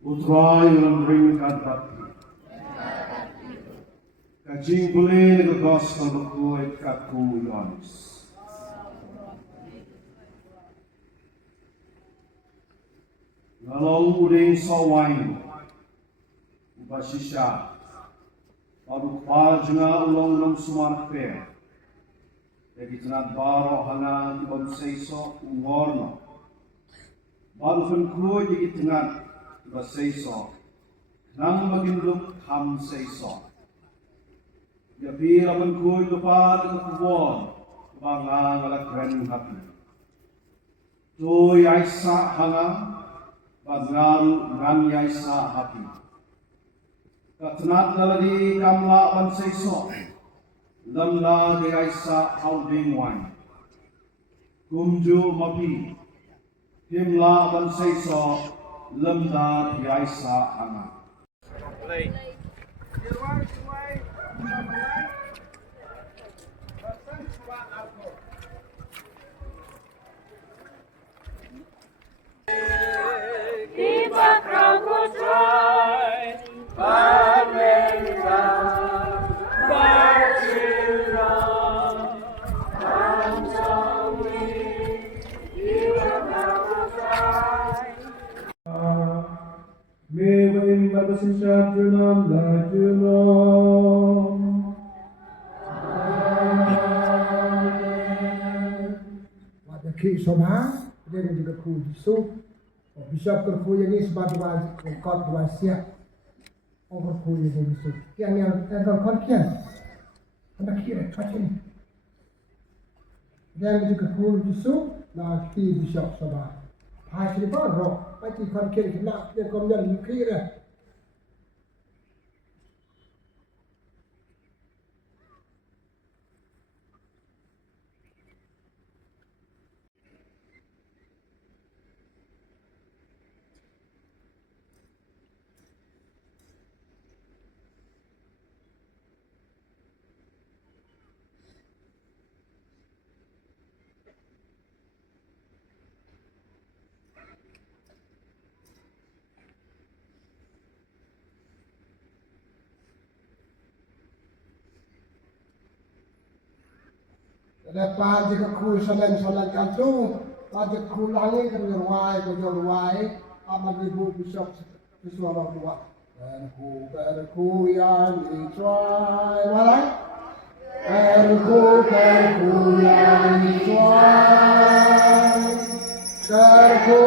Utrai dalam ringkat hati. Kajing boleh ke gospel berkuat kaku Yohanes. Lalu udeng sawain, ubasisya, baru pajna ulong sumar fair. Jadi tenat baro hana tibam seiso ungorno. Baru penkuat jadi tenat tibam seiso, nang maginduk ham seiso. Ya pira penkuat lupa dengan kubon, bangang alat keren hati. Tu yaisa hana. Bagnal ngan yaisa hati. Katnat laladi kamla bansaiso. Lamla di yaisa hauding wine. Kumju mapi. Himla bansaiso. Lamda di yaisa hana. Play. May Babasisha Junam Lajunam. Pada kisoma, dia juga ku Yusuf. Bishop kerku yang ini sebagai kot wasiat. Orang kerku yang Yusuf. Yang kon kian. Anda kira macam ni. Dia juga ku Yusuf. Lagi Bishop sebab. Hasil baru. Pasti kon kira nak dia kemudian kira. Lepas jika ku solan kantung, lepas ku langi ke ruai, amat ibu Bishop Bishop dua. Berku yang dicuai, malah. Berku yang dicuai, berku